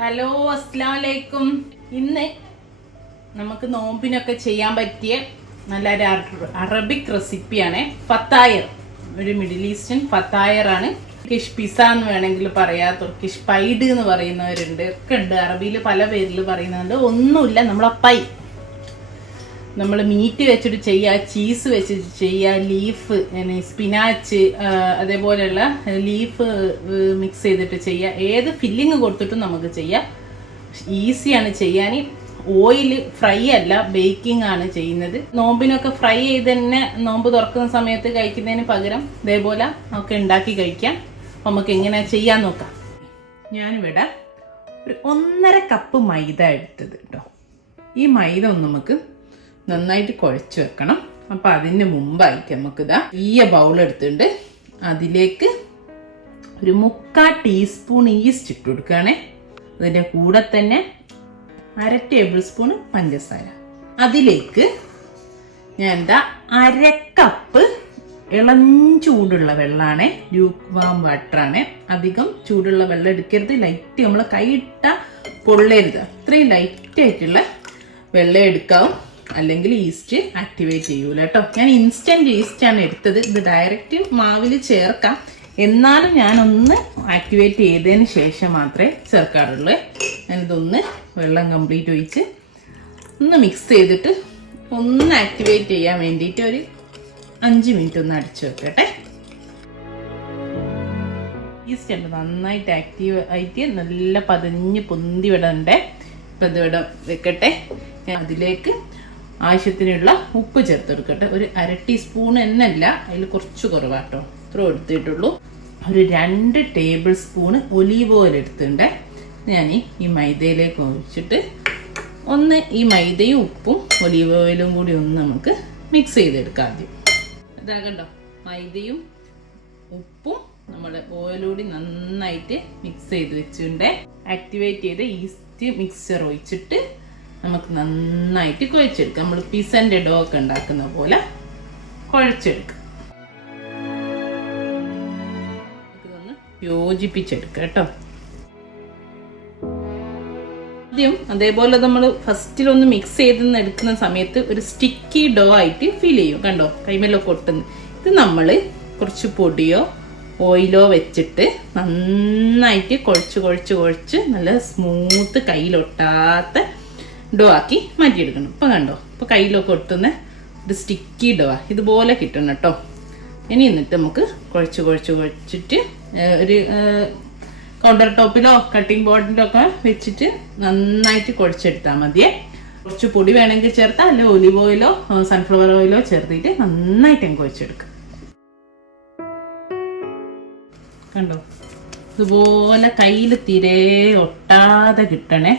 Hello അസ്സലാമലൈക്കും. ഇന്ന് നമുക്ക് നോമ്പിനൊക്കെ ചെയ്യാൻ പറ്റിയ നല്ലൊരു അറബിക് റെസിപ്പിയാണ് ഫത്തായർ. ഒരു മിഡിൽ ഈസ്റ്റേൺ ഫത്തായർ ആണ്. തുർക്കിഷ് പിസ എന്ന് വേണമെങ്കിൽ പറയാം, തുർക്കിഷ് പൈഡ് എന്ന് പറയുന്നവരുണ്ട്, ഒക്കെ ഉണ്ട്. അറബിയിൽ പല പേരിൽ പറയുന്നുണ്ട്. ഒന്നുമില്ല, നമ്മളെ പൈ നമ്മൾ മീറ്റ് വെച്ചിട്ട് ചെയ്യുക, ചീസ് വെച്ചിട്ട് ചെയ്യുക, ലീഫ് സ്പിനാച്ച് അതേപോലെയുള്ള ലീഫ് മിക്സ് ചെയ്തിട്ട് ചെയ്യുക. ഏത് ഫില്ലിങ് കൊടുത്തിട്ടും നമുക്ക് ചെയ്യാം. ഈസിയാണ് ചെയ്യാൻ. ഓയിൽ ഫ്രൈ അല്ല, ബേക്കിംഗ് ആണ് ചെയ്യുന്നത്. നോമ്പിനൊക്കെ ഫ്രൈ ചെയ്ത് തന്നെ നോമ്പ് തുറക്കുന്ന സമയത്ത് കഴിക്കുന്നതിന് പകരം ഇതേപോലെ നമുക്ക് ഉണ്ടാക്കി കഴിക്കാം. അപ്പം നമുക്ക് എങ്ങനെ ചെയ്യാൻ നോക്കാം. ഞാനിവിടെ ഒരു 1.5 കപ്പ് മൈദ എടുത്തത് കേട്ടോ. ഈ മൈദ ഒന്ന് നമുക്ക് നന്നായിട്ട് കുഴച്ച് വെക്കണം. അപ്പം അതിന് മുമ്പായിട്ട് നമുക്കിതാ ഈ ബൗൾ എടുത്തിട്ടുണ്ട്. അതിലേക്ക് ഒരു 3/4 ടീസ്പൂൺ ഈസ്റ്റ് ഇട്ട് കൊടുക്കുകയാണേ. അതിൻ്റെ കൂടെ തന്നെ 1/2 ടേബിൾ സ്പൂൺ പഞ്ചസാര. അതിലേക്ക് ഞാൻ എന്താ 1/2 കപ്പ് ഇളം ചൂടുള്ള വെള്ളമാണ്, ലൂക്ക് വാം വാട്ടറാണ്. അധികം ചൂടുള്ള വെള്ളം എടുക്കരുത്. ലൈറ്റ് നമ്മൾ കൈയിട്ട പൊള്ളരുത്, അത്രയും ലൈറ്റായിട്ടുള്ള വെള്ളം എടുക്കാവും, അല്ലെങ്കിൽ ഈസ്റ്റ് ആക്ടിവേറ്റ് ചെയ്യൂല കേട്ടോ. ഞാൻ ഇൻസ്റ്റൻറ്റ് ഈസ്റ്റാണ് എടുത്തത്. ഇത് ഡയറക്റ്റ് മാവിൽ ചേർക്കാം, എന്നാലും ഞാനൊന്ന് ആക്ടിവേറ്റ് ചെയ്തതിന് ശേഷം മാത്രമേ ചേർക്കാറുള്ളൂ. ഞാനിതൊന്ന് വെള്ളം കംപ്ലീറ്റ് ഒഴിച്ച് ഒന്ന് മിക്സ് ചെയ്തിട്ട് ഒന്ന് ആക്ടിവേറ്റ് ചെയ്യാൻ വേണ്ടിയിട്ട് ഒരു 5 മിനിറ്റ് ഒന്ന് അടിച്ചു വെക്കട്ടെ. ഈസ്റ്റ് ഉണ്ട് നന്നായിട്ട് ആക്റ്റീവ് ആയിട്ട് നല്ല പതിഞ്ഞ് പൊന്തി വിടണ്ടേ. ഇപ്പം ഇത് ഇവിടെ വെക്കട്ടെ. ഞാൻ അതിലേക്ക് ആവശ്യത്തിനുള്ള ഉപ്പ് ചേർത്തെടുക്കട്ടെ. ഒരു 1/2 ടീസ്പൂൺ എന്നല്ല, അതിൽ കുറച്ച് കുറവാട്ടോ, ഇത്ര എടുത്തിട്ടുള്ളൂ. ഒരു 2 ടേബിൾ സ്പൂണ് ഒലീവ് ഓയിൽ എടുത്തിട്ടുണ്ട്. ഞാൻ ഈ മൈദയിലേക്ക് ഒഴിച്ചിട്ട് ഒന്ന് ഈ മൈദയും ഉപ്പും ഒലീവ് ഓയിലും കൂടി ഒന്ന് നമുക്ക് മിക്സ് ചെയ്തെടുക്കാം. ആദ്യം ഇതാകണ്ടോ, മൈദയും ഉപ്പും നമ്മൾ ഓയിലൂടി നന്നായിട്ട് മിക്സ് ചെയ്ത് വെച്ചിട്ടുണ്ട്. ആക്ടിവേറ്റ് ചെയ്ത് ഈസ്റ്റ് മിക്സ്ചർ ഒഴിച്ചിട്ട് നമുക്ക് നന്നായിട്ട് കുഴച്ചെടുക്കാം. നമ്മൾ പിസൻ്റെ ഡോ ഒക്കെ ഉണ്ടാക്കുന്ന പോലെ കുഴച്ചെടുക്കാം. ഇതൊന്ന് യോജിപ്പിച്ചെടുക്കാം കേട്ടോ. ആദ്യം അതേപോലെ നമ്മൾ ഫസ്റ്റിലൊന്ന് മിക്സ് ചെയ്തെന്ന് എടുക്കുന്ന സമയത്ത് ഒരു സ്റ്റിക്കി ഡോ ആയിട്ട് ഫീൽ ചെയ്യും. കണ്ടോ, കൈമേലൊക്കെ ഒട്ടുന്നു. ഇത് നമ്മൾ കുറച്ച് പൊടിയോ ഓയിലോ വെച്ചിട്ട് നന്നായിട്ട് കുഴച്ച് നല്ല സ്മൂത്ത് കയ്യിലൊട്ടാത്ത ഡോ ആക്കി മാറ്റിയെടുക്കണം. ഇപ്പം കണ്ടോ, ഇപ്പോൾ കയ്യിലൊക്കെ ഒട്ടുന്ന ഒരു സ്റ്റിക്കി ഡോ ഇതുപോലെ കിട്ടണം കേട്ടോ. ഇനി എന്നിട്ട് നമുക്ക് കുഴച്ചിട്ട് ഒരു കൗണ്ടർ ടോപ്പിലോ കട്ടിംഗ് ബോർഡിലോ ഒക്കെ വെച്ചിട്ട് നന്നായിട്ട് കുഴച്ചെടുത്താൽ മതിയേ. കുറച്ച് പൊടി വേണമെങ്കിൽ ചേർത്താൽ, അല്ലെ ഒലിവ് ഓയിലോ സൺഫ്ലവർ ഓയിലോ ചേർത്തിട്ട് നന്നായിട്ട് കുഴച്ചെടുക്കാം. കണ്ടോ, ഇതുപോലെ കയ്യിൽ തീരെ ഒട്ടാതെ കിട്ടണേ.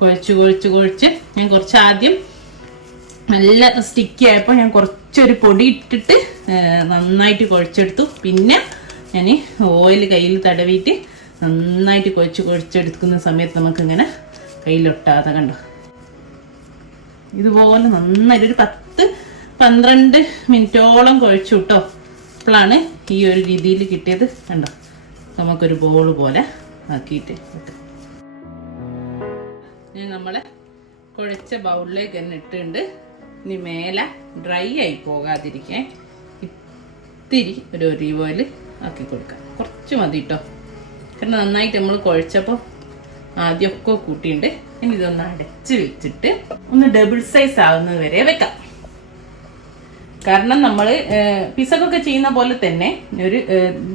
കുഴച്ച് ഞാൻ കുറച്ച് ആദ്യം നല്ല സ്റ്റിക്കി ആയപ്പോൾ ഞാൻ കുറച്ചൊരു പൊടി ഇട്ടിട്ട് നന്നായിട്ട് കുഴച്ചെടുത്തു. പിന്നെ ഞാൻ ഓയിൽ കയ്യിൽ തടവിയിട്ട് നന്നായിട്ട് കുഴച്ചെടുക്കുന്ന സമയത്ത് നമുക്കിങ്ങനെ കയ്യിലൊട്ടാതെ കണ്ടോ, ഇതുപോലെ നന്നായിട്ട് ഒരു 10-12 മിനിറ്റോളം കുഴച്ചു കേട്ടോ. അപ്പോഴാണ് ഈ ഒരു രീതിയിൽ കിട്ടിയത്. കണ്ടോ, നമുക്കൊരു ബോൾ പോലെ ആക്കിയിട്ട് വെക്കാം. ഞാൻ നമ്മളെ കുഴച്ച ബൗളിലേക്ക് തന്നെ ഇട്ടിട്ടുണ്ട്. ഇനി മേലെ ഡ്രൈ ആയി പോകാതിരിക്കാൻ ഇത്തിരി ഒരു ഒലീവ് ഓയിൽ ആക്കി കൊടുക്കാം. കുറച്ച് മതി കേട്ടോ, കാരണം നന്നായിട്ട് നമ്മൾ കുഴച്ചപ്പോൾ ആദ്യമൊക്കെ കൂട്ടിയിട്ടുണ്ട്. ഇനി ഇതൊന്ന് അടച്ച് വെച്ചിട്ട് ഒന്ന് ഡബിൾ സൈസ് ആവുന്നത് വരെ വെക്കാം. കാരണം നമ്മൾ പിസക്കൊക്കെ ചെയ്യുന്ന പോലെ തന്നെ ഒരു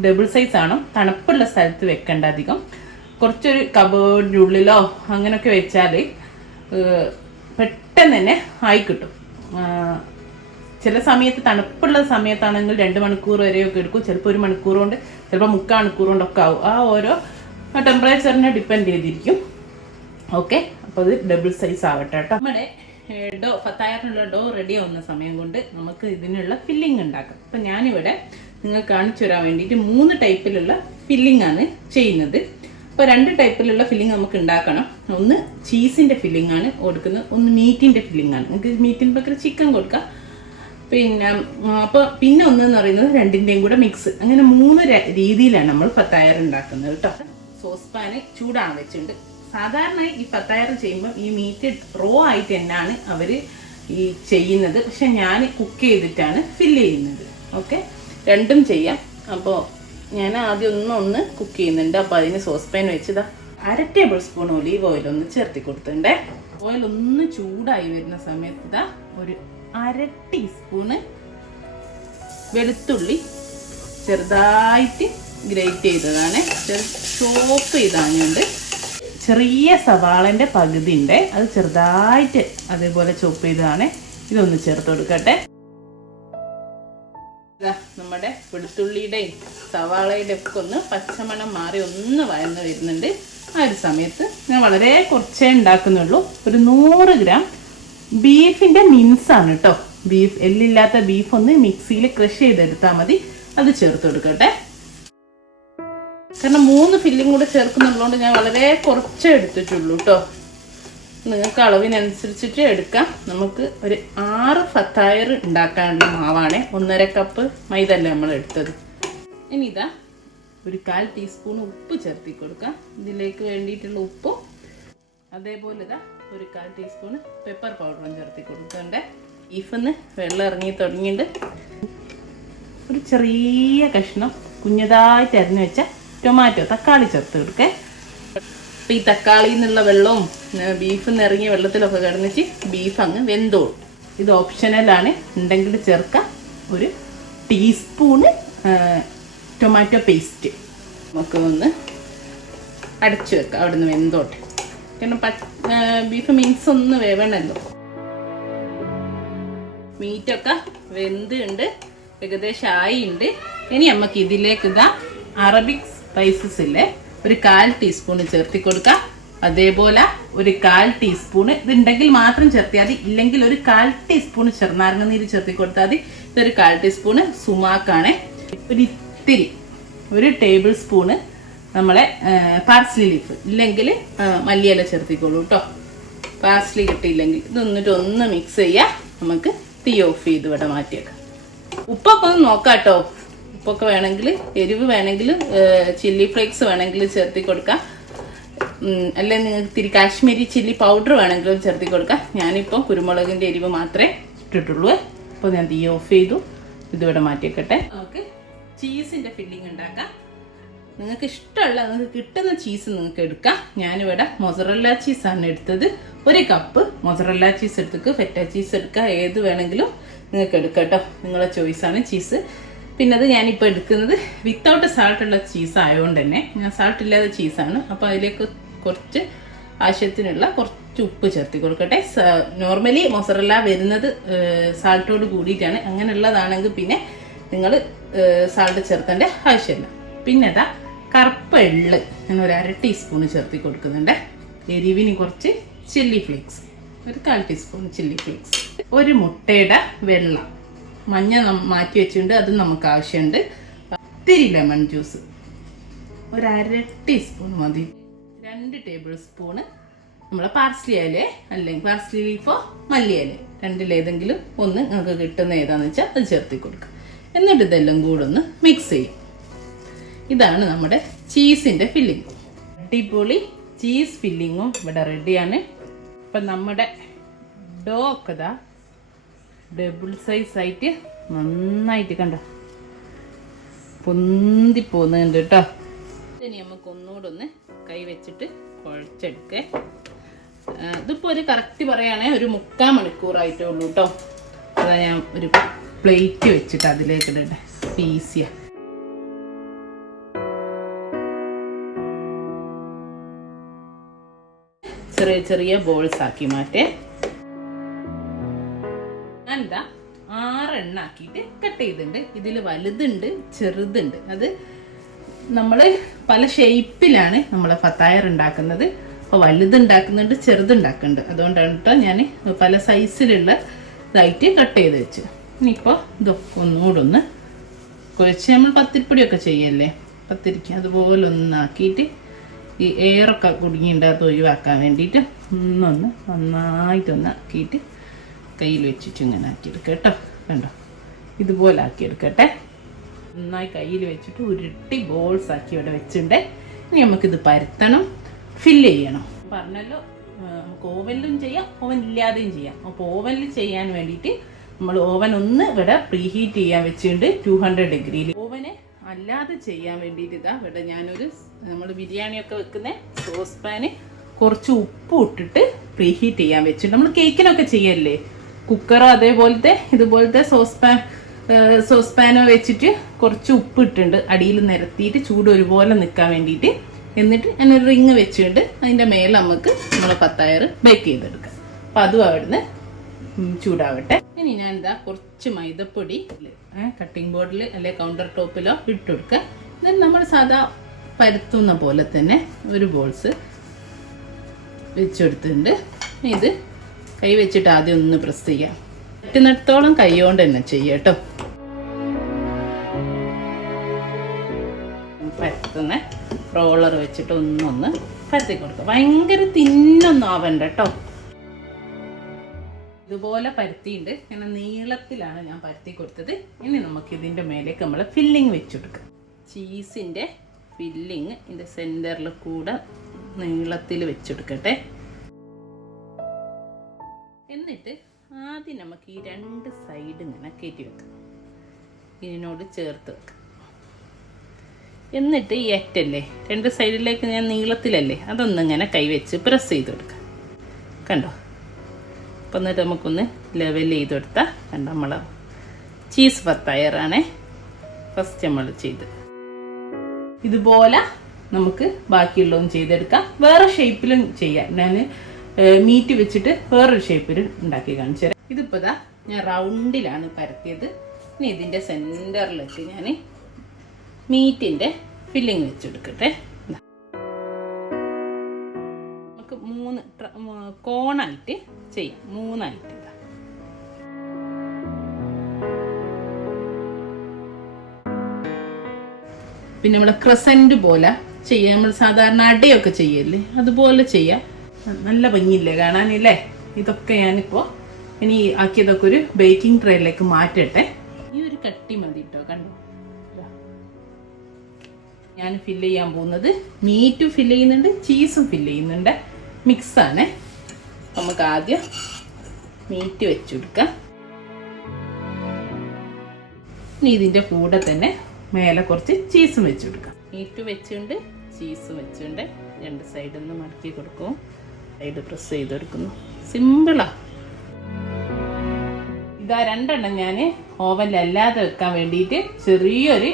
ഡബിൾ സൈസ് ആണ്. തണുപ്പുള്ള സ്ഥലത്ത് വെക്കേണ്ട, അധികം കുറച്ചൊരു കബേർഡിൻ്റെ ഉള്ളിലോ അങ്ങനെയൊക്കെ വെച്ചാൽ പെട്ടെന്ന് തന്നെ ആയി കിട്ടും. ചില സമയത്ത് തണുപ്പുള്ള സമയത്താണെങ്കിൽ 2 മണിക്കൂർ വരെയൊക്കെ എടുക്കും, ചിലപ്പോൾ 1 മണിക്കൂർ കൊണ്ട്, ചിലപ്പോൾ 3/4 മണിക്കൂർ കൊണ്ടൊക്കെ ആവും. ആ ഓരോ ടെമ്പറേച്ചറിനെ ഡിപ്പെൻഡ് ചെയ്തിരിക്കും. ഓക്കെ, അപ്പോൾ അത് ഡബിൾ സൈസ് ആവട്ടെ കേട്ടോ. നമ്മുടെ ഡോ ഫത്തായറിനുള്ള ഡോ റെഡി ആവുന്ന സമയം കൊണ്ട് നമുക്ക് ഇതിനുള്ള ഫില്ലിംഗ് ഉണ്ടാക്കാം. അപ്പം ഞാനിവിടെ നിങ്ങൾക്ക് കാണിച്ചു തരാൻ വേണ്ടിയിട്ട് 3 ടൈപ്പിലുള്ള ഫില്ലിംഗ് ആണ് ചെയ്യുന്നത്. അപ്പോൾ 2 ടൈപ്പിലുള്ള ഫില്ലിംഗ് നമുക്ക് ഉണ്ടാക്കണം. ഒന്ന് ചീസിൻ്റെ ഫില്ലിംഗ് ആണ് കൊടുക്കുന്നത്, ഒന്ന് മീറ്റിൻ്റെ ഫില്ലിംഗ് ആണ്. നിങ്ങൾക്ക് മീറ്റിന് പകരം ചിക്കൻ കൊടുക്കാം. പിന്നെ ഒന്നെന്ന് പറയുന്നത് 2ന്റെയും കൂടെ മിക്സ്. അങ്ങനെ 3 രീതിയിലാണ് നമ്മൾ ഫത്തായർ ഉണ്ടാക്കുന്നത് കേട്ടോ. സോസ് പാന് ചൂടാൻ വെച്ചിട്ടുണ്ട്. സാധാരണ ഈ ഫത്തായർ ചെയ്യുമ്പോൾ ഈ മീറ്റ് റോ ആയിട്ട് തന്നെയാണ് അവർ ഈ ചെയ്യുന്നത്. പക്ഷെ ഞാൻ കുക്ക് ചെയ്തിട്ടാണ് ഫില്ല് ചെയ്യുന്നത്. ഓക്കെ, രണ്ടും ചെയ്യാം. അപ്പോൾ ഞാൻ ആദ്യം ഒന്ന് കുക്ക് ചെയ്യുന്നുണ്ട്. അപ്പോൾ അതിന് സോസ് പാൻ വെച്ചതാ 1/2 ടേബിൾ സ്പൂൺ ഒലീവ് ഓയിൽ ഒന്ന് ചേർത്തി കൊടുത്തിട്ടുണ്ടേ. ഓയിൽ ഒന്ന് ചൂടായി വരുന്ന സമയത്ത് ഇതാ ഒരു 1/2 ടീസ്പൂണ് വെളുത്തുള്ളി ചെറുതായിട്ട് ഗ്രേറ്റ് ചെയ്തതാണ്, ചോപ്പ് ചെയ്താണുണ്ട്. ചെറിയ സവാളൻ്റെ പകുതി ഉണ്ട്, അത് ചെറുതായിട്ട് അതേപോലെ ചോപ്പ് ചെയ്തതാണ്. ഇതൊന്ന് ചേർത്ത് കൊടുക്കട്ടെ. നമ്മുടെ വെളുത്തുള്ളിയുടെയും സവാളയുടെയും ഒക്കെ ഒന്ന് പച്ചമണം മാറി ഒന്ന് വഴന്ന് വരുന്നുണ്ട്. ആ ഒരു സമയത്ത് ഞാൻ വളരെ കുറച്ചേ ഉണ്ടാക്കുന്നുള്ളൂ. ഒരു 100 ഗ്രാം ബീഫിൻ്റെ മിൻസാണ് കേട്ടോ. ബീഫ് എല്ലില്ലാത്ത ബീഫ് ഒന്ന് മിക്സിയിൽ ക്രഷ് ചെയ്തെടുത്താൽ മതി. അത് ചേർത്ത് കൊടുക്കട്ടെ. കാരണം 3 ഫില്ലിങ് കൂടെ ചേർക്കുന്നുള്ളതുകൊണ്ട് ഞാൻ വളരെ കുറച്ചേ എടുത്തിട്ടുള്ളൂ കേട്ടോ. നിങ്ങൾക്ക് അളവിനനുസരിച്ചിട്ട് എടുക്കാം. നമുക്ക് ഒരു 6 ഫത്തായർ ഉണ്ടാക്കാനുള്ള മാവാണ്. 1.5 കപ്പ് മൈദ അല്ലേ നമ്മൾ എടുത്തത്. ഇനി ഇതാ ഒരു 1/4 ടീസ്പൂൺ ഉപ്പ് ചേർത്തി കൊടുക്കാം. ഇതിലേക്ക് വേണ്ടിയിട്ടുള്ള ഉപ്പും അതേപോലെ ഇതാ ഒരു 1/4 ടീസ്പൂൺ പെപ്പർ പൗഡറും ചേർത്തി കൊടുക്കുന്നുണ്ട്. ബീഫിന്ന് വെള്ളം ഇറങ്ങി തുടങ്ങിയിട്ട് ഒരു ചെറിയ കഷ്ണം കുഞ്ഞതായിട്ട് അരിഞ്ഞു വെച്ച ടൊമാറ്റോ തക്കാളി ചേർത്ത് കൊടുക്കേ. അപ്പം ഈ തക്കാളിയിൽ നിന്നുള്ള വെള്ളവും ബീഫിൽ നിന്ന് ഇറങ്ങിയ വെള്ളത്തിലൊക്കെ കിടന്നിട്ട് ബീഫ് അങ്ങ് വെന്തോളും. ഇത് ഓപ്ഷണലാണ്, ഉണ്ടെങ്കിൽ ചേർക്കാം. ഒരു ടീസ്പൂണ് ടൊമാറ്റോ പേസ്റ്റ് നമുക്ക് ഒന്ന് അടച്ചു വെക്കാം, അവിടെ നിന്ന് വെന്തോട്ടെ. കാരണം ബീഫ് മീൻസ് ഒന്ന് വേവണമല്ലോ. മീറ്റൊക്കെ വെന്തുണ്ട്, ഏകദേശം ആയിണ്ട്. ഇനി നമുക്ക് ഇതിലേക്ക് ഇതാ അറബിക് സ്പൈസസ് ഇല്ലേ, ഒരു 1/4 ടീസ്പൂൺ ചേർത്തി കൊടുക്കാം. അതേപോലെ ഒരു 1/4 ടീസ്പൂൺ ഇതുണ്ടെങ്കിൽ മാത്രം ചേർത്തിയാൽ മതി, ഇല്ലെങ്കിൽ ഒരു 1/4 ടീസ്പൂൺ ചെറുനാരങ്ങ നീര് ചേർത്തി കൊടുത്താൽ മതി. ഇതൊരു 1/4 ടീസ്പൂൺ സുമാക്കാണ്. ഒരു ഇത്തിരി ഒരു ടേബിൾ സ്പൂണ് നമ്മളെ പാർസ്ലി ലീഫ്, ഇല്ലെങ്കിൽ മല്ലിയില ചേർത്തിക്കോളൂ കേട്ടോ. പാർസ്ലി കിട്ടിയില്ലെങ്കിൽ ഇതൊന്നിട്ട് ഒന്ന് മിക്സ് ചെയ്യാം. നമുക്ക് തീ ഓഫ് ചെയ്ത് ഇവിടെ മാറ്റിയേക്കാം. ഉപ്പൊക്കെ ഒന്ന് നോക്കാം കേട്ടോ. ഉപ്പൊക്കെ വേണമെങ്കിൽ, എരിവ് വേണമെങ്കിൽ ചില്ലി ഫ്ലേക്സ് വേണമെങ്കിൽ ചേർത്തി കൊടുക്കാം. അല്ലെങ്കിൽ നിങ്ങൾക്ക് ഇത്തിരി കാശ്മീരി ചില്ലി പൗഡർ വേണമെങ്കിലും ചേർത്തി കൊടുക്കാം. ഞാനിപ്പോൾ കുരുമുളകിൻ്റെ എരിവ് മാത്രമേ ഇട്ടിട്ടുള്ളൂ. അപ്പോൾ ഞാൻ തീ ഓഫ് ചെയ്തു, ഇതിവിടെ മാറ്റിയേക്കട്ടെ. നമുക്ക് ചീസിൻ്റെ ഫില്ലിങ് ഉണ്ടാക്കാം. നിങ്ങൾക്ക് ഇഷ്ടമുള്ള, നിങ്ങൾക്ക് കിട്ടുന്ന ചീസ് നിങ്ങൾക്ക് എടുക്കാം. ഞാനിവിടെ മൊസറല്ല ചീസാണ് എടുത്തത്. 1 cup mozzarella cheese എടുത്തേക്ക്. Feta cheese എടുക്കുക, ഏത് വേണമെങ്കിലും നിങ്ങൾക്ക് എടുക്കാം കേട്ടോ. നിങ്ങളുടെ ചോയ്സാണ് ചീസ്. പിന്നെ അത് ഞാനിപ്പോൾ എടുക്കുന്നത് വിത്തൗട്ട് സാൾട്ടുള്ള ചീസ് ആയതുകൊണ്ട് തന്നെ, ഞാൻ സാൾട്ട് ഇല്ലാത്ത ചീസാണ്. അപ്പോൾ അതിലേക്ക് കുറച്ച് ആവശ്യത്തിനുള്ള കുറച്ച് ഉപ്പ് ചേർത്തി കൊടുക്കട്ടെ. നോർമലി മൊസറല്ല വരുന്നത് സാൾട്ടോട് കൂടിയിട്ടാണ്. അങ്ങനെയുള്ളതാണെങ്കിൽ പിന്നെ നിങ്ങൾ സാൾട്ട് ചേർത്തേണ്ട ആവശ്യമില്ല. പിന്നെ അതാ കറുപ്പ് എള്ള് ഞാൻ ഒരു 1/2 ടീസ്പൂൺ ചേർത്തി കൊടുക്കുന്നുണ്ട്. എരിവിന് കുറച്ച് ചില്ലി ഫ്ലേക്സ്, ഒരു 1/4 ടീസ്പൂൺ ചില്ലി ഫ്ലേക്സ്. ഒരു മുട്ടയുടെ വെള്ള മഞ്ഞ മാറ്റി വെച്ചിട്ടുണ്ട്, അത് നമുക്ക് ആവശ്യമുണ്ട്. ഇത്തിരി ലെമൺ ജ്യൂസ് ഒരു 1/2 ടീസ്പൂൺ മതി. 2 ടേബിൾ സ്പൂണ് നമ്മളെ പാർസ്ലി ഇല അല്ലെങ്കിൽ പാർസ്ലി ലീഫോ മല്ലിയില, രണ്ടിലേതെങ്കിലും ഒന്ന് നിങ്ങൾക്ക് കിട്ടുന്ന ഏതാണെന്ന് വെച്ചാൽ അത് ചേർത്തി കൊടുക്കുക. എന്നിട്ട് ഇതെല്ലാം കൂടെ ഒന്ന് മിക്സ് ചെയ്യും. ഇതാണ് നമ്മുടെ ചീസിൻ്റെ ഫില്ലിങ്. അടിപൊളി ചീസ് ഫില്ലിങ്ങും ഇവിടെ റെഡിയാണ്. അപ്പം നമ്മുടെ ഡോ ഒക്കെ ഇതാ ഡബിൾ സൈസ് ആയിട്ട് നന്നായിട്ട് കണ്ടോ പൊന്തി പോകുന്നുണ്ട് കേട്ടോ. ഇനി നമുക്ക് ഒന്നുകൂടെ ഒന്ന് കൈ വെച്ചിട്ട് കുഴച്ചെടുക്കേ. ഇതിപ്പോൾ ഒരു കറക്റ്റ് പറയുകയാണെങ്കിൽ ഒരു 3/4 മണിക്കൂറായിട്ടേ ഉള്ളൂ കേട്ടോ. അതാ ഞാൻ ഒരു പ്ലേറ്റ് വെച്ചിട്ട് അതിലേക്ക് ഇടട്ടെ, ഈസിയാ. ചെറിയ ചെറിയ ബോൾസ് ആക്കി മാറ്റേ. എന്താ 6 എണ്ണ ആക്കിയിട്ട് കട്ട് ചെയ്തിട്ടുണ്ട്. ഇതിൽ വലുതുണ്ട്, ചെറുതുണ്ട്. അത് നമ്മൾ പല ഷേപ്പിലാണ് നമ്മൾ ഫത്തായർ ഉണ്ടാക്കുന്നത്. അപ്പോൾ വലുതുണ്ടാക്കുന്നുണ്ട്, ചെറുതുണ്ടാക്കുന്നുണ്ട്. അതുകൊണ്ടാണ് കേട്ടോ ഞാൻ പല സൈസിലുള്ള ഇതായിട്ട് കട്ട് ചെയ്ത് വെച്ച്. ഇനിയിപ്പോൾ ഇതൊക്കെ ഒന്നുകൂടെ ഒന്ന് കുഴച്ച് നമ്മൾ പത്തിരിപ്പൊടിയൊക്കെ ചെയ്യല്ലേ, പത്തിരിക്ക് അതുപോലെ ഒന്നാക്കിയിട്ട് ഈ എയറൊക്കെ കുടുങ്ങിയിട്ട് ഒഴിവാക്കാൻ വേണ്ടിയിട്ട് ഒന്നൊന്ന് നന്നായിട്ടൊന്നാക്കിയിട്ട് കയ്യിൽ വെച്ചിട്ട് ഇങ്ങനെ ആക്കിയെടുക്കുക കേട്ടോ. കണ്ടോ, ഇതുപോലെ ആക്കിയെടുക്കട്ടെ. നന്നായി കയ്യിൽ വെച്ചിട്ട് ഉരുട്ടി ബോൾസ് ആക്കി ഇവിടെ വെച്ചിട്ടുണ്ട്. ഇനി നമുക്കിത് പരത്തണം, ഫില്ല് ചെയ്യണം. പറഞ്ഞല്ലോ നമുക്ക് ഓവനിലും ചെയ്യാം, ഓവൻ ഇല്ലാതെയും ചെയ്യാം. അപ്പോൾ ഓവനിൽ ചെയ്യാൻ വേണ്ടിയിട്ട് നമ്മൾ ഓവൻ ഒന്ന് ഇവിടെ പ്രീഹീറ്റ് ചെയ്യാൻ വെച്ചിട്ടുണ്ട് 200 ഡിഗ്രിയിൽ. ഓവന് അല്ലാതെ ചെയ്യാൻ വേണ്ടിയിട്ട് ഇതാ ഇവിടെ ഞാനൊരു നമ്മൾ ബിരിയാണിയൊക്കെ വെക്കുന്ന സോസ് പാന് കുറച്ച് ഉപ്പ് ഇട്ടിട്ട് പ്രീഹീറ്റ് ചെയ്യാൻ വെച്ചിട്ടുണ്ട്. നമ്മൾ കേക്കിനൊക്കെ ചെയ്യല്ലേ, കുക്കറോ അതേപോലത്തെ ഇതുപോലത്തെ സോസ് പാനോ വെച്ചിട്ട് കുറച്ച് ഉപ്പ് ഇട്ടിട്ടുണ്ട് അടിയിൽ നിരത്തിയിട്ട് ചൂട് ഒരുപോലെ നിൽക്കാൻ വേണ്ടിയിട്ട്. എന്നിട്ട് അതിനൊരു റിങ് വെച്ചിട്ട് അതിൻ്റെ മേലെ നമുക്ക് നമ്മൾ ഫത്തായർ ബേക്ക് ചെയ്തെടുക്കാം. അപ്പം അതും അവിടുന്ന് ചൂടാവട്ടെ. ഇനി ഞാൻ എന്താ കുറച്ച് മൈദപ്പൊടി കട്ടിംഗ് ബോർഡിൽ അല്ലെ കൗണ്ടർ ടോപ്പിലോ ഇട്ടുകൊടുക്കുക. എന്നിട്ട് നമ്മൾ സാധാ പരത്തുന്ന പോലെ തന്നെ ഒരു ബോൾസ് വെച്ചെടുത്തിട്ടുണ്ട്. ഇത് കൈ വെച്ചിട്ട് ആദ്യം ഒന്ന് പ്രസ് ചെയ്യാം. പറ്റുന്നിടത്തോളം കൈ കൊണ്ട് തന്നെ ചെയ്യാം കേട്ടോ. പരത്തുന്ന റോളർ വെച്ചിട്ട് ഒന്നൊന്ന് പരത്തി കൊടുക്കുക. ഭയങ്കര തിന്നൊന്നും ആവണ്ട കേട്ടോ. ഇതുപോലെ പരത്തിയിട്ട് ഇങ്ങനെ നീളത്തിലാണ് ഞാൻ പരത്തി കൊടുത്തത്. ഇനി നമുക്ക് ഇതിൻ്റെ മേലേക്ക് നമ്മൾ ഫില്ലിങ് വെച്ചെടുക്കാം. ചീസിൻ്റെ ഫില്ലിങ് ഇതിൻ്റെ സെൻറ്ററിൽ കൂടെ നീളത്തിൽ വെച്ചെടുക്കട്ടെ. എന്നിട്ട് ആദ്യം നമുക്ക് ഈ 2 സൈഡ് ഇങ്ങനെ കയറ്റി വെക്കാം, ഇതിനോട് ചേർത്ത് വെക്കാം. എന്നിട്ട് ഈ അറ്റല്ലേ 2 സൈഡിലേക്ക് ഞാൻ നീളത്തിലല്ലേ അതൊന്നിങ്ങനെ കൈവച്ച് പ്രസ് ചെയ്ത് കൊടുക്കാം. കണ്ടോ? അപ്പം എന്നിട്ട് നമുക്കൊന്ന് ലെവൽ ചെയ്ത് കൊടുത്താൽ കണ്ടോ നമ്മൾ ചീസ് ഫത്തായറാണേ ഫസ്റ്റ് നമ്മൾ ചെയ്ത്. ഇതുപോലെ നമുക്ക് ബാക്കിയുള്ളതും ചെയ്തെടുക്കാം. വേറെ ഷേപ്പിലും ചെയ്യാം. ഞാൻ മീറ്റ് വെച്ചിട്ട് വേറൊരു ഷേപ്പിൽ ഉണ്ടാക്കി കാണിച്ചു തരാം. ഇതിപ്പോൾ ഇതാ ഞാൻ റൗണ്ടിലാണ് പരത്തിയത്. ഇനി ഇതിൻ്റെ സെൻറ്ററിലേക്ക് ഞാൻ മീറ്റിൻ്റെ ഫില്ലിങ് വെച്ചെടുക്കട്ടെ. നമുക്ക് 3 കോണായിട്ട് ചെയ്യാം, 3ആയിട്ട്. പിന്നെ നമ്മളെ ക്രസൻറ്റ് പോലെ ചെയ്യാം. നമ്മൾ സാധാരണ അടയൊക്കെ ചെയ്യല്ലേ അതുപോലെ ചെയ്യാം. നല്ല ഭംഗിയില്ലേ കാണാനില്ലേ? ഇതൊക്കെ ഞാനിപ്പോൾ ഇനി ആക്കിയതൊക്കെ ഒരു ബേക്കിംഗ് ട്രേയിലേക്ക് മാറ്റട്ടെ. ഈ ഒരു കട്ടി മതി കേട്ടോ. കണ്ടോ? ഞാൻ ഫില്ല് ചെയ്യാൻ പോകുന്നത് മീറ്റും ഫില്ല് ചെയ്യുന്നുണ്ട്, ചീസും ഫില്ല് ചെയ്യുന്നുണ്ട്, മിക്സാണ്. നമുക്ക് ആദ്യം മീറ്റ് വെച്ച് കൊടുക്കാം. ഇനി ഇതിൻ്റെ കൂടെ തന്നെ മേലെ കുറച്ച് ചീസും വെച്ച് കൊടുക്കാം. മീറ്റ് വെച്ചുകൊണ്ട് ചീസും വെച്ചുകൊണ്ട് 2 സൈഡിൽ നിന്ന് മടക്കി കൊടുക്കും. സൈഡ് പ്രസ് ചെയ്ത് കൊടുക്കുന്നു. സിമ്പിളാ. ഇതാ 2 എണ്ണം ഞാൻ ഓവനിലല്ലാതെ വെക്കാൻ വേണ്ടിയിട്ട് ചെറിയൊരു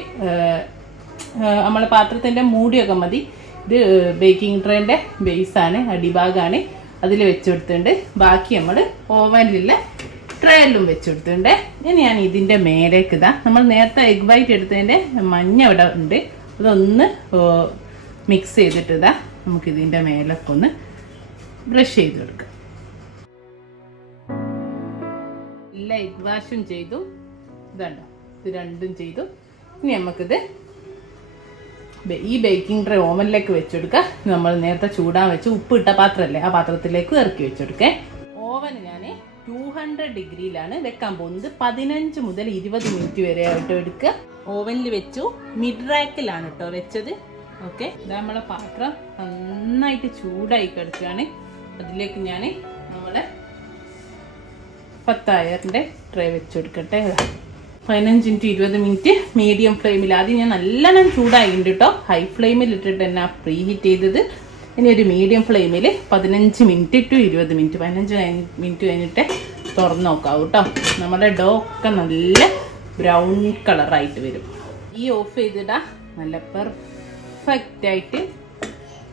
നമ്മളെ പാത്രത്തിൻ്റെ മൂടിയൊക്കെ മതി. ഇത് ബേക്കിംഗ് ട്രേൻ്റെ ബേസാണ്, അടിഭാഗമാണ്. അതിൽ വെച്ചെടുത്തിട്ടുണ്ട്. ബാക്കി നമ്മൾ ഓവനിലുള്ള ട്രേയിലും വെച്ചെടുത്തിട്ടുണ്ട്. ഇനി ഞാൻ ഇതിൻ്റെ മേലേക്ക് ഇതാ നമ്മൾ നേരത്തെ എഗ് വൈറ്റ് എടുത്തതിൻ്റെ മഞ്ഞ ഇവിടെ ഉണ്ട്, അതൊന്ന് മിക്സ് ചെയ്തിട്ട് ഇതാ നമുക്കിതിൻ്റെ മേലൊക്കെ ഒന്ന് ബ്രഷ് ചെയ്ത് കൊടുക്കാം. എല്ലാ എഗ് വാഷും ചെയ്തു. ഇതുണ്ടോ? ഇത് 2ഉം ചെയ്തു. ഇനി നമുക്കിത് ഈ ബേക്കിംഗ് ട്രേ ഓവനിലേക്ക് വെച്ചെടുക്കാം. നമ്മൾ നേരത്തെ ചൂടാൻ വെച്ച് ഉപ്പ് ഇട്ട പാത്രമല്ലേ, ആ പാത്രത്തിലേക്ക് ഇറക്കി വെച്ചെടുക്കേ. ഓവന് ഞാൻ 200 ഡിഗ്രിയിലാണ് വെക്കാൻ പോകുന്നത്. 15 മുതൽ 20 മിനിറ്റ് വരെ ആയിട്ട് എടുക്കുക. ഓവനിൽ വെച്ചു. മിഡ് റാക്കിലാണ് കേട്ടോ വെച്ചത്. ഓക്കെ, ഇതാ നമ്മളെ പാത്രം നന്നായിട്ട് ചൂടായി കിടക്കുകയാണ്. അതിലേക്ക് ഞാൻ നമ്മളെ ഫത്തായറിൻ്റെ ട്രേ വെച്ചെടുക്കട്ടെ. 15 to 20 മിനിറ്റ് മീഡിയം ഫ്ലെയിമിൽ. ആദ്യം ഞാൻ നല്ലോണം ചൂടായിട്ടുണ്ട് കേട്ടോ. ഹൈ ഫ്ലെയിമിൽ ഇട്ടിട്ട് തന്നെ പ്രീ ഹീറ്റ് ചെയ്തത്. ഇനി ഒരു മീഡിയം ഫ്ലെയിമിൽ 15 മിനിറ്റ് to 20 മിനിറ്റ് 15 മിനിറ്റ് കഴിഞ്ഞിട്ട് തുറന്ന് നോക്കാം കേട്ടോ. നമ്മുടെ ഡോ ഒക്കെ നല്ല ബ്രൗൺ കളറായിട്ട് വരും. ഈ ഓഫ് ചെയ്തിടാ നല്ല പെർഫെക്റ്റായിട്ട്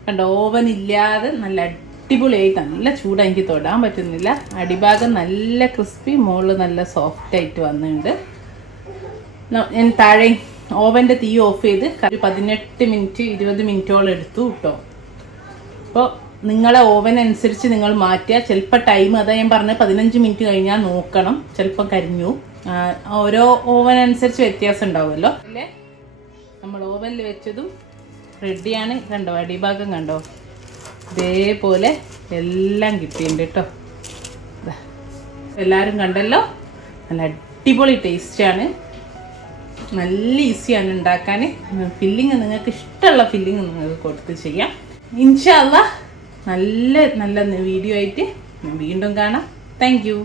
കണ്ടോ. ഓവൻ ഇല്ലാതെ നല്ല അടിപൊളിയായിട്ട് നല്ല ചൂട് എനിക്ക് തൊടാൻ പറ്റുന്നില്ല. അടിഭാഗം നല്ല ക്രിസ്പി, മുകളിൽ നല്ല സോഫ്റ്റായിട്ട് വന്നിട്ടുണ്ട്. ഞാൻ താഴെ ഓവൻ്റെ തീ ഓഫ് ചെയ്ത് 18 മിനിറ്റ് 20 മിനിറ്റോളം എടുത്തു കേട്ടോ. അപ്പോൾ നിങ്ങളെ ഓവൻ അനുസരിച്ച് നിങ്ങൾ മാറ്റുക. ചിലപ്പോൾ ടൈം അതാ ഞാൻ പറഞ്ഞത് 15 മിനിറ്റ് കഴിഞ്ഞാൽ നോക്കണം, ചിലപ്പോൾ കരിഞ്ഞു. ഓരോ ഓവൻ അനുസരിച്ച് വ്യത്യാസം ഉണ്ടാവുമല്ലോ. അല്ലേ, നമ്മൾ ഓവനിൽ വെച്ചതും റെഡിയാണ്. കണ്ടോ, അടിഭാഗം കണ്ടോ, ഇതേപോലെ എല്ലാം കിട്ടിയിട്ടുണ്ട് കേട്ടോ. എല്ലാവരും കണ്ടല്ലോ, നല്ല അടിപൊളി ടേസ്റ്റാണ്. നല്ല ഈസിയാണ് ഉണ്ടാക്കാൻ. ഫില്ലിങ് നിങ്ങൾക്ക് ഇഷ്ടമുള്ള ഫില്ലിങ് നിങ്ങൾക്ക് കൊടുത്ത് ചെയ്യാം. ഇൻഷാ അല്ലാഹ് നല്ല നല്ല വീഡിയോ ആയിട്ട് വീണ്ടും കാണാം. Thank you.